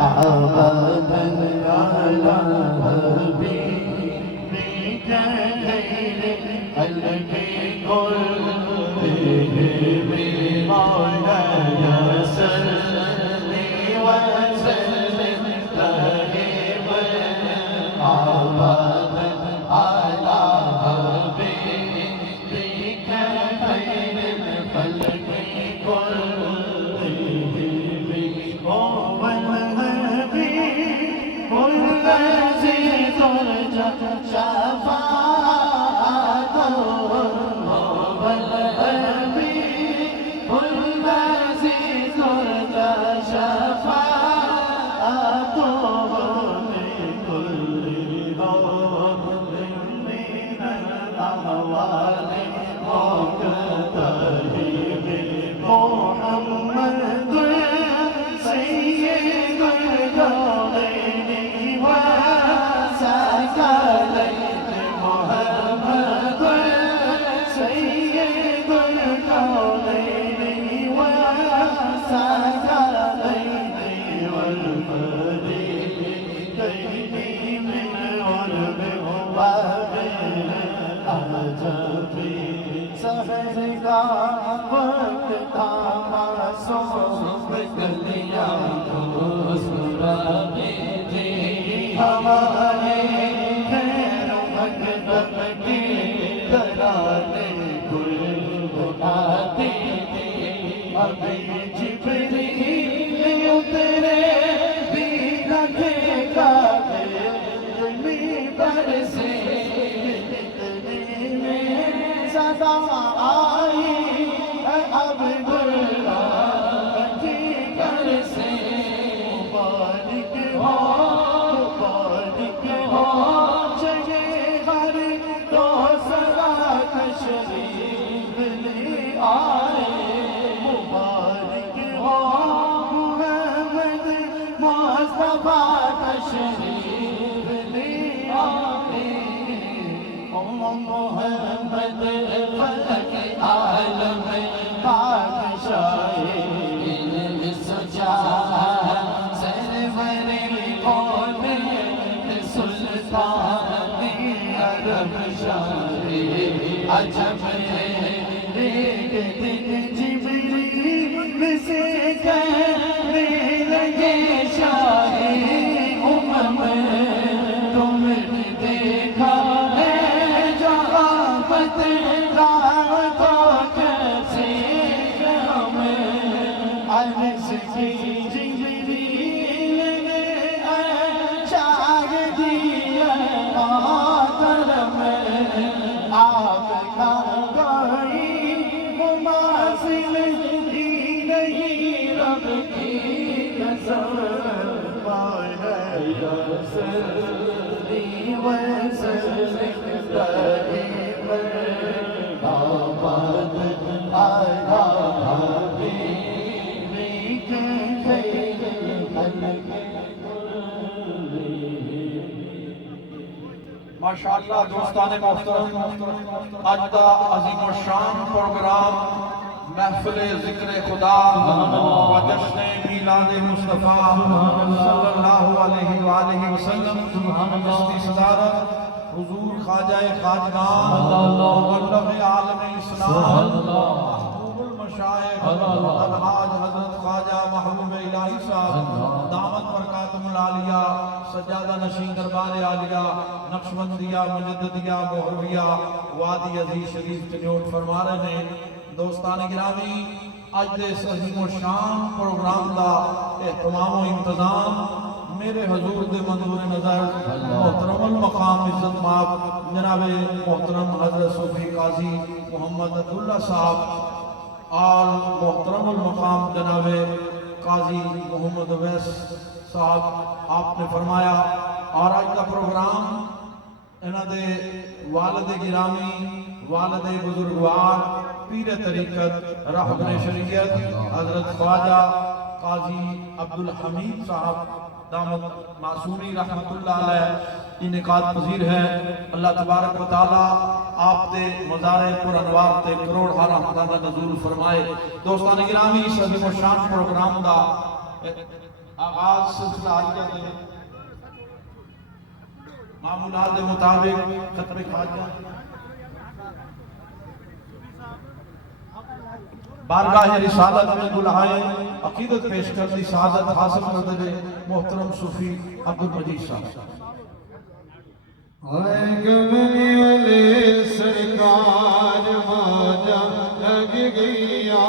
آبادن على حبيبك خير خلق كلهم مولاي صل وسلم دائما آبادا على حبيبك خير الخلق كلهم هو الحبيب الذي ترجى شفاعته هو الحبيب الذي ترجى شفاعته لكل دور من الأهوال مكتهب محمد سيد الكونين وثقلين محمد سيد الكونين وثقلين والفريقين من غرب وبين العجب سفر کا وقت تھا معصوم گلیاں مسکراتی تھی ہمارے خیر مکتب کی ترانے گنگناتی تھی ابھی جبریل اترے بھی رکھے گا پر سے صدا آئی اب اللہ کی گھر سے مبارک ہو چلے ہر تو سدا تشریف لے آئے مبارک ہو محمد مصطفیٰ تشریف لے آئے محمد فلک عالم بادشاہ سجا سرور کون سلطان عرب شاہ عجب ایک دن جبریل سے کہنے لگے شاہ امم تم نے دیکھا ماشاءاللہ دوستان محترم آج دا عظیم الشان پروگرام محفل ذکر خدا و جشن میلاد مصطفیٰ صلی اللہ علیہ وآلہ وسلم جس کی صدارت حضور خواجہ خواجگان مبلغ عالم اسلام محبوب المشائخ الحاج حضرت خواجہ محبوب الہی صاحب دامت برکاتم العالیہ سجادہ نشین دربار عالیہ نقشبندیہ مجددیہ محرویہ وادی عزیز شریف تنیوٹ فرما رہے ہیں دوستان گرامی آج دے اس عظیم و شان پروگرام دا اہتمام و انتظام میرے حضور دے منظور نظر محترم المقام عزت ماب جناب محترم حضرت صوفی قاضی محمد عبداللہ صاحب اور محترم المقام جناب قاضی محمد ویس صاحب آپ نے فرمایا اور آج کا پروگرام انہاں دے والد گرامی والد بزرگوار پیر طریقت راہبر شریعت حضرت خواجہ قاضی عبدالحمید صاحب دامت معصومی رحمت اللہ علیہ انعقاد پذیر ہے. اللہ تبارک و تعالی آپ دے مزار پر انوار تے کروڑ ہارا حمدہ نزول فرمائے. دوستان گرامی اس عظیم و شان پروگرام دا آغاز سلسلہ عالیہ دے معمولات دے مطابق ختم خواجہ بارگاہ رسالت میں گلہائے عقیدت پیش کرتی سعادت حاصل کردے محترم صوفی عبدالمجید صاحب آئے کملی والے سرکار ماجا لگ گیا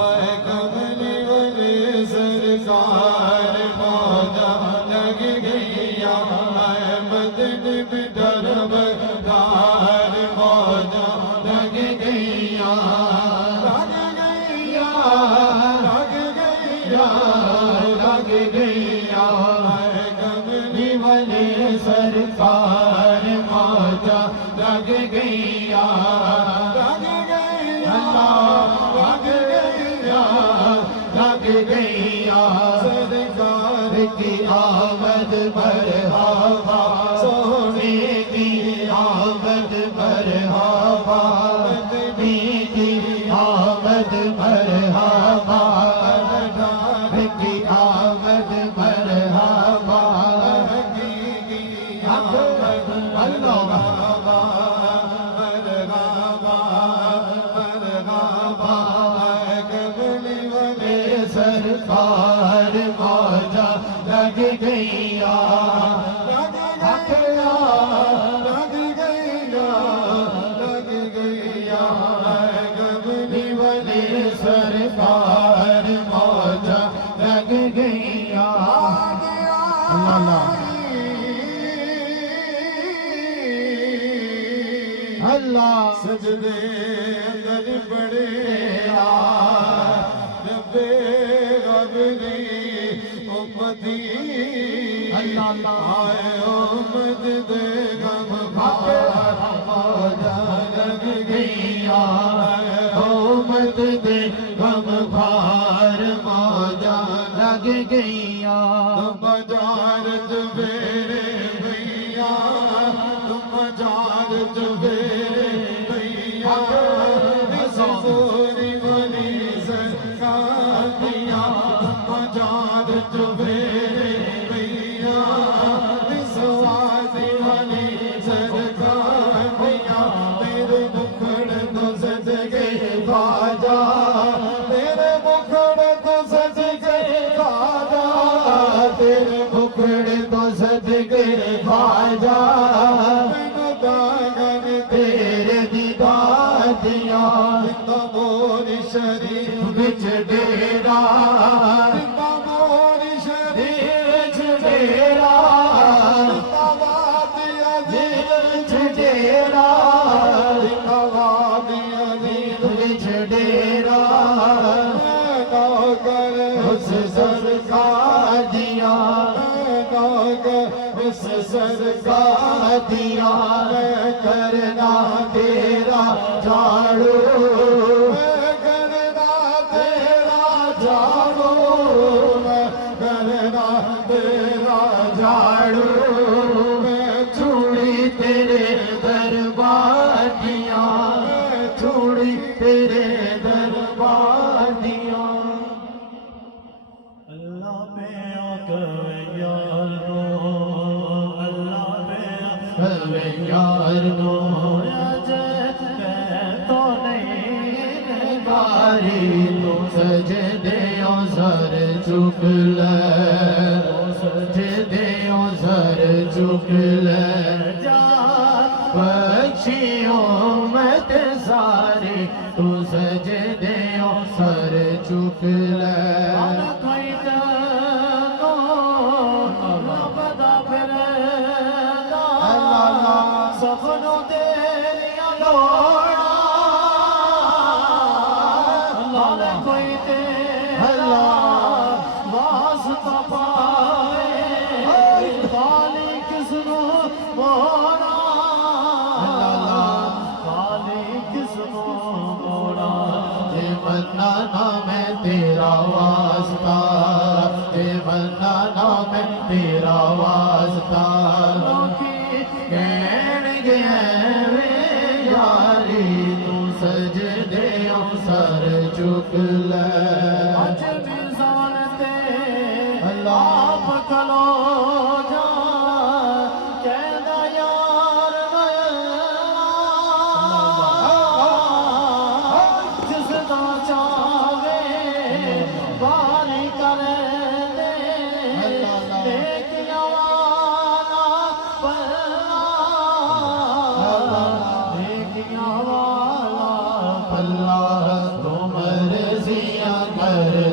آئے کملی والے سرکار ماجا لگ گیا آئے مدن بدر بدار ماجا لگ گیا لگ گیا لگ گیا لگ گیا آئے کملی والے سرکار ماجا لگ گیا لگ گیا لگ گیا لگ گیا سرکار کی آمد مرحبا سونے کی آمد مرحبا مدنی کی آمد مرحبا سرکار کی آمد مرحبا سرکار ماجا لگ گیا لگ گیا لگ گیا لگ گیا کملی والے سرکار ماجا لگ گیا اللہ سجدے اندر بڑے ربے غبری امتی آئے امت دے غم بھار ماجا لگ گیا امت دے غم بھار ماجا لگ گیا بجارت میرے بھیا تم بجارت میرے بھیا سوری بنی سرکار دیا بجارت میرے بھیا سواری بنی سرکار دیا تیرے مکھڑ تو سج گئے خواجہ تیرے مکھڑ تو سج گئے خواجہ تیرے مکھڑ تو سج گئے خواجہ تیرے دیدار دیا تمور شریف بچ ڈیرا تمور شریف بچ ڈیرا بچ ڈیرا بچ ڈیرا اس سرکار دیا اس سرکار دیا کرنا تیرا جھاڑو کرنا تیرا جھاڑو کرنا تیرا جھاڑو چھوڑی تیرے دربار دیا چھوڑی تیرے دربار دیا اللہ پہ آکر یارو اللہ پہ آکر یارو تو نہیں باری تو سجدے سر چک لے سجدے سر چک لے جان بخشیوں مت سارے تو سجدے سر چک لے سپنوں تیریاں لوڑا اللہ کوئی تیرا واسطہ پائے خالی کس نو موڑا خالی کس نو موڑا اے منانا میں تیرا واسطہ اے منانا میں تیرا واسطہ یاری تو سجدے سر چک لے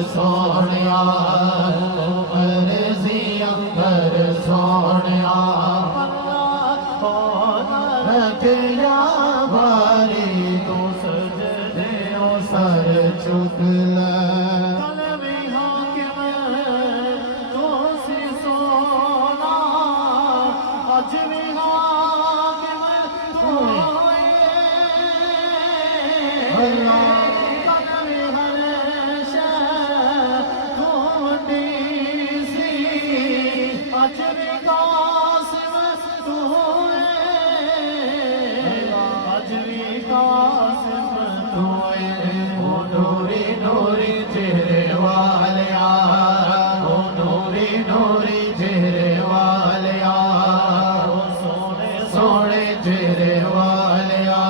سونیا عرضیاں کر سونیا رکھیا باری تو سجدے او سر چک لے قلبی حاکم تو سی سونا اج بھی حاکم تو اللہ قلبی ہر شے تو سی اج بھی قاسم تو اج بھی قاسم تو او نوری نوری چہرے والیا او نوری نوری چہرے والیا او سونے سونے چہرے والیا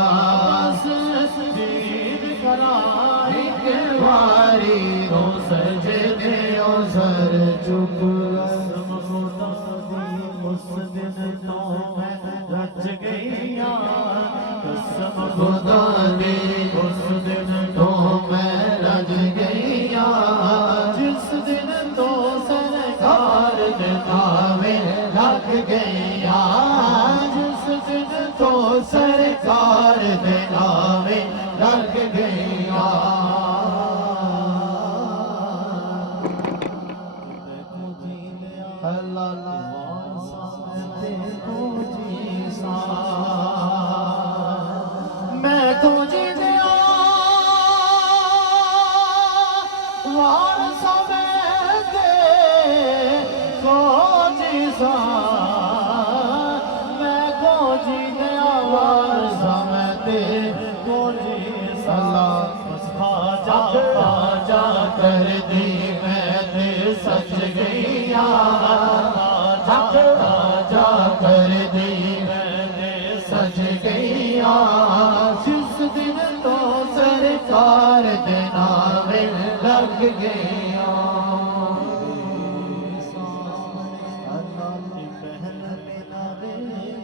بس دید کرا ایک باری او سجدے او سر چک قسم خدا دی اس دن تو میں رج گئیا قسم خدا دی اس دن تو میں رج گئیا جس دن تو سرکار دے نامے لگ گئیا جس دن تو سرکار دے نامے لگ گئیا میں تو جی دیا وارث میں دے کو جی سا میں کو جی دیا وارث میں دے کو جی سا خواجہ کر دی میں تے سچ گئیا خواجہ کر دی میں تے سچ گئیا جس دن تو سرکار دے نامے لگ گئیا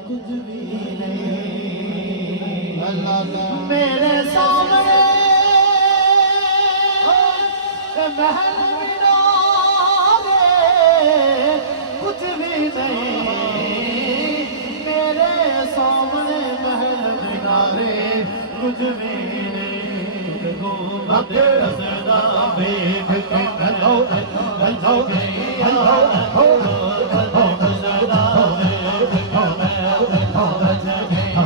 کچھ بھی نہیں میرے سامنے محل مینارے کچھ بھی نہیں میرے سامنے محل مینارے کچھ بھی نہیں گھومت سدا بیٹھ کے گلو گلو گیا سدا بیٹھ کے میں بج گیا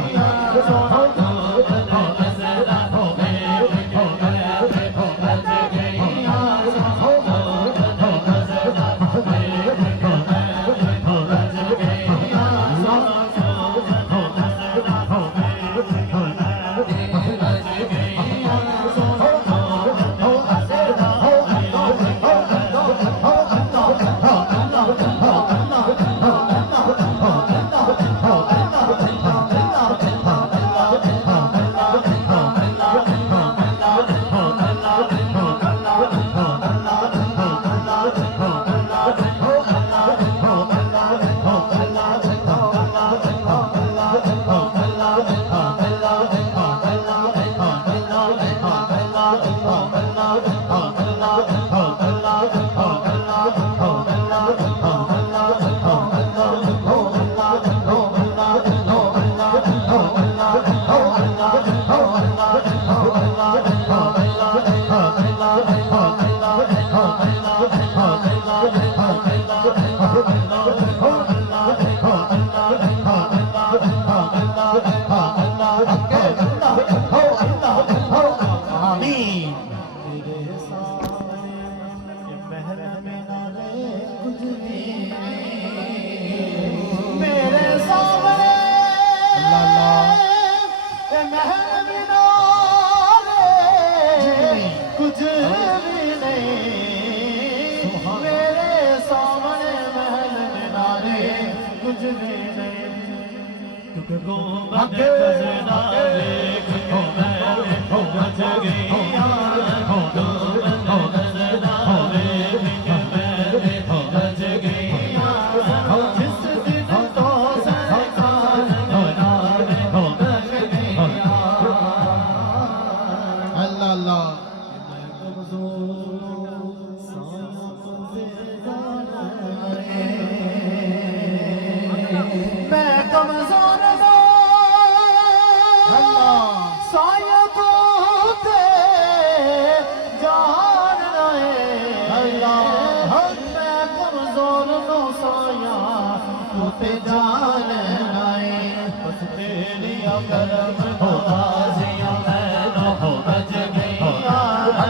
پہ جان آئے بس تیری کرم نوازیاں میں تو بج گئیاں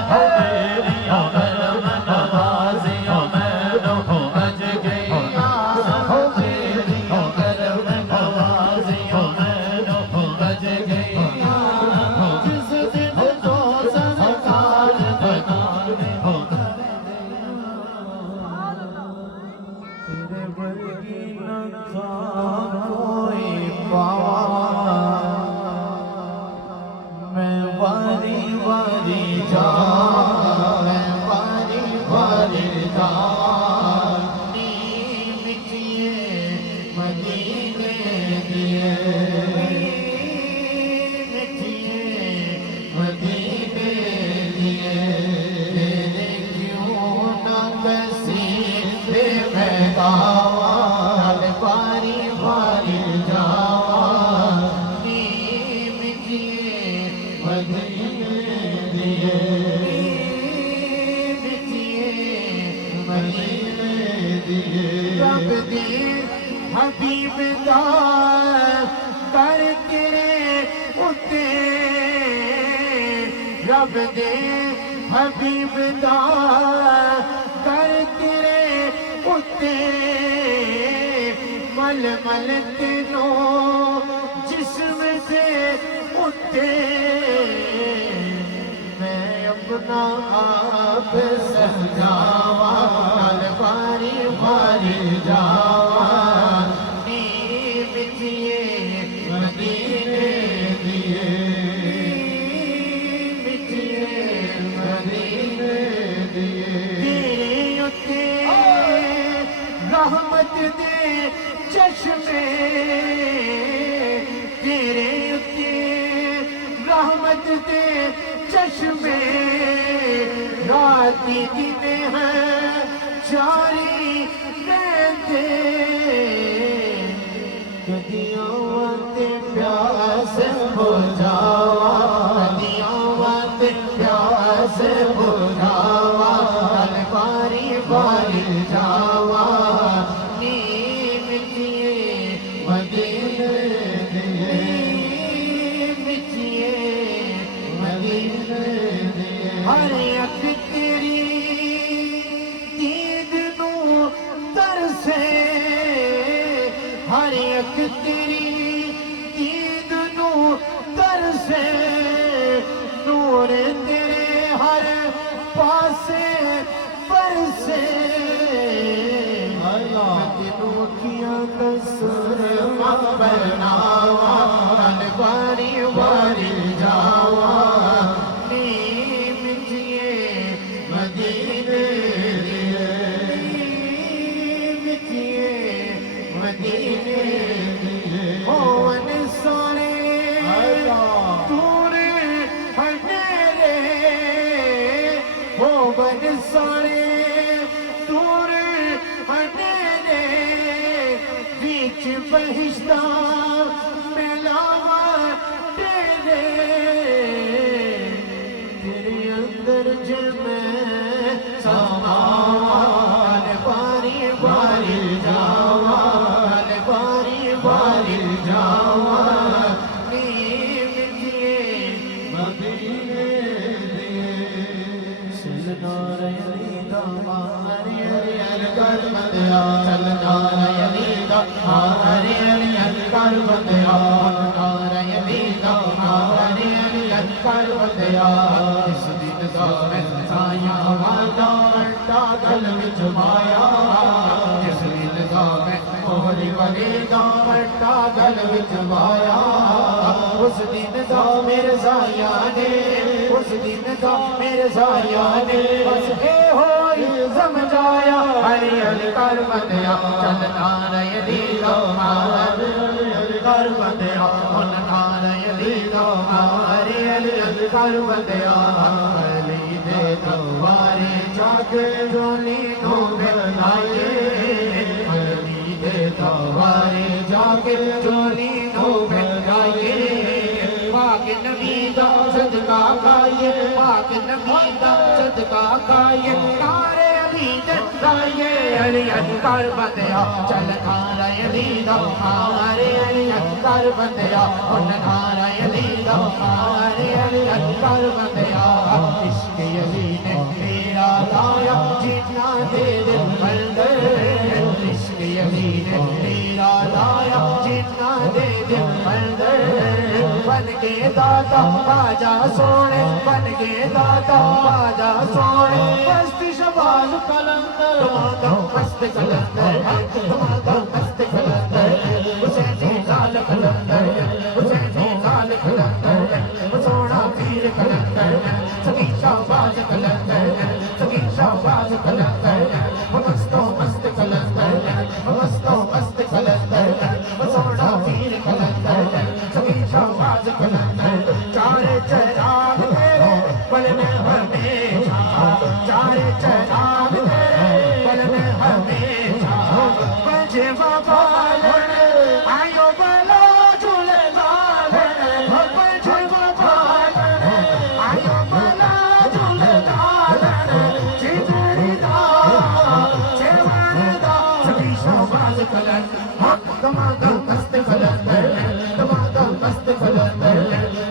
تیری کرم نوازیاں میں تو بج گئیاں تیری کرم نوازیاں میں تو بج گئیاں جس دن تو سرکار تیرے ورگی نہ تھا کوئی پاوا میں واری واری جاؤں میں واری واری جاؤں مٹیے مدینے دیے مٹیے مدینے دیے تیرے کیوں نہ کسی دے میں گاوان باری باری جاوان مٹیے مدینے دیے مٹیے مدینے دیے رب دے حبیب دار کر تیرے اتے رب دے حبیب دار کر تیرے اتے مل مل تینوں جسم سے اتے میں اپنا آپ سجاواں باری باری جاواں مٹیے مدینے دیے مٹیے مدینے دیے تیرے اتے رحمت دے چشمے تیرے اتے رحمت دے چشمے راتی دن ہیں جاری رہتے کدیاں وقت پیاس بجھاوا کدیاں وقت پیاس بجھاوا باری باری جاوا مٹیے مدینے دیے مٹیے مدینے دیے ہر ایک تیری دید نو ترسے ہر ایک تیری دید نو ترسے نور تیرے ہر پاسے برسے تینوں کیا قصور بناواں باری باری جاواں مٹیے مدینے دیے مٹیے مدینے دیے ہون سارے دور اندھیرے ہون سارے دور اندھیرے بیچ بہشتہ ملاوا تیرے تیرے اندر میں سامان باری باری جاوان باری باری جاوان مٹیے مدینے دیے چلنا رہی دا ہری ہری کر بندیا چلنا رہی دا ہری ہری کر بندیا چلنا رہی دا ہری ہری کر بندیا اس دن دا میں سایہ والا انٹا گل وچ مایا اس دن دا میں اوہری ولی دا انٹا گل وچ مایا اس دن دا میرے سایہ نے اس دن دا میرے سایہ نے بس اے ہوئی سمجھایا ہری ہری کر بندیا چلنا رہی دا ہری ہری کر بندیا چلنا رہی دا ہری ہری کر بندیا علی دے دوارے جا کے جولی نو بنائیے علی دے دوارے جا کے جولی نو بنائیے پاک نبی دا صدقہ کھائیے پاک نبی دا صدقہ کھائیے نعرے علی دے لائیے علی اکبر بندیا چل کھارا یزید ہمارے علی اکبر بندیا ان کھارا یزید ہمارے علی اکبر بندیا عشق یزید نے تیرا لایا جیتنا دے دل بندر عشق یزید نے تیرا لایا جیتنا دے دل بندر بن کے داتا باجا سونے بن کے داتا باجا سونے مست شباز کلندر تمہارا مست کلندر تمہارا مست کلندر حسینی لال کلندر حسینی لال کلندر سونا پیر کلندر سگی شہباز کلندر سگی شہباز کلندر مستو مست کلندر مستو مست کلندر سونا پیر کلندر سگی شہباز کلندر چار چراغ تیرے پل میں ہمیشہ چار چراغ تیرے پل میں ہمیشہ بجے بابا آئیو بلا جھولے دالن بجے بابا آئیو بلا جھولے دالن چیزری دا چیوان دا سبھی شہباز کلندر دماغا مست کلندر دماغا مست کلندر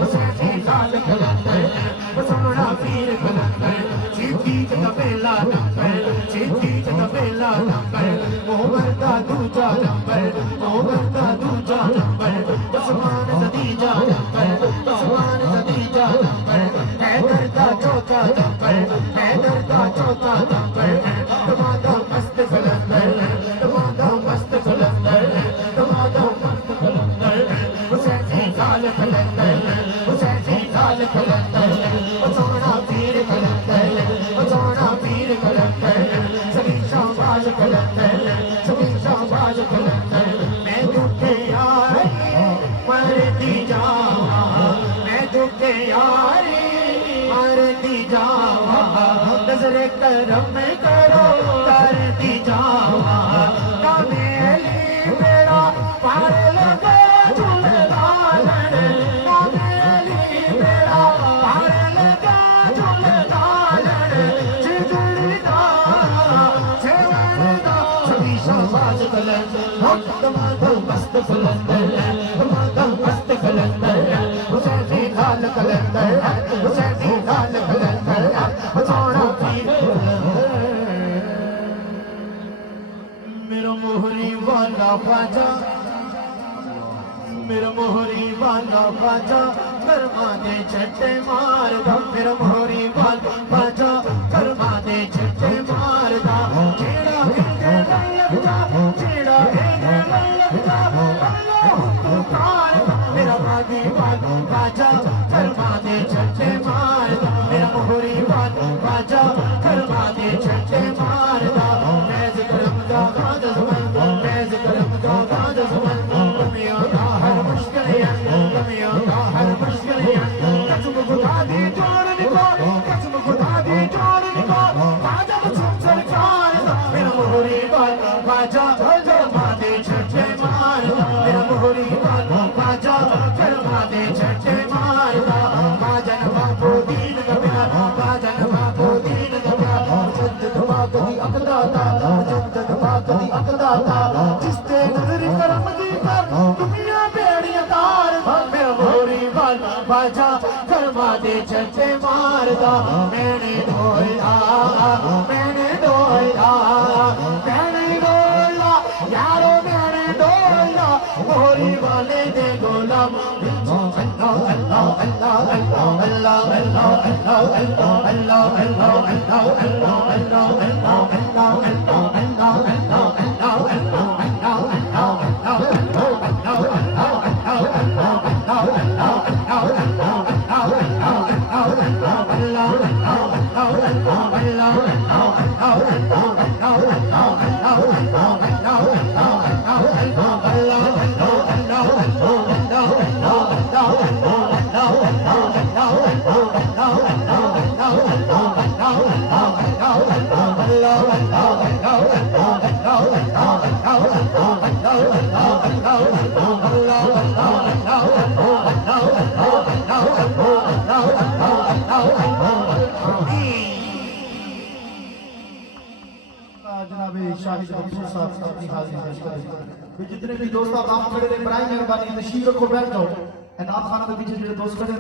حسینی لال کلندر سونا پیر کلندر چیتی چکبیلا نمبر چیتی چکبیلا نمبر محمد دا دوجا نمبر محمد دا دوجا نمبر عثمان زدیجا نمبر عثمان زدیجا نمبر حیدر دا چوتھا نمبر حیدر دا چوتھا نمبر دماغا مست کلندر دماغا مست کلندر دماغا مست کلندر حسینی لال کلندر حسینی لال کلندر سونا پیر کلندر سونا پیر کلندر سبھی شہباز کلندر سبھی شہباز کلندر میں دکھے یاری مرتی جاواں میں دکھے یاری مرتی جاواں نظر کرم کرو کرتی جاواں کامیلی میرا پار لگا جھولے دالن کامیلی میرا پار لگا جھولے دالن چیزری دا چیوان دا سبھی شہباز کلندر دماغا مست کلندر دماغا مست کلندر حسینی لال کلندر حسینی لال کلندر سونا پیر کلندر میرا موہری والا خواجہ میرا موہری والا خواجہ کرما دے چھٹے مار دا میرا موہری والا خواجہ کرما دے چھٹے مار دا جیڑا ہنگے لگ جا جیڑا ہنگے لگ جا اللہ پکار دا میرا باغی والا خواجہ کرما دے چھٹے مار دا میرا موہری والا خواجہ کرما دے چھٹے مار دا میں ذکرم دا خواجہ زمان میں ذکرم دا خواجہ زمان کمیوں دا ہر مشکل کمیوں دا ہر مشکل قسم خدا دی جوڑنے کو قسم خدا دی جوڑنے کو خواجہ بچوں سرکار دا میرا موہری والا خواجہ کرما دے چھٹے مار دا میرا موہری والا خواجہ کرما دے چھٹے مار دا خواجہ نوابو دین کا پیار خواجہ نوابو دین کا پیار مجدد باقی اقداتا مجدد باقی اقداتا جس تے نظر کرم دی کر دنیا بیڑی تار میرا موہری والا خواجہ کرما دے چھٹے مار دا میں نے دھویا میں نے دھویا میں نے دھویا یارو میں نے دھویا موہری والے دے غلام اللہ اللہ اللہ اللہ اللہ اللہ اللہ اللہ اللہ اللہ اللہ شاہد رسول صاحب اپنی حاضری پیش کریں. جتنے بھی دوست آپ کھڑے رہے برائے مہربانی تشریف رکھو بیٹھ جاؤ. نعت خانہ کے پیچھے جو دوست کھڑے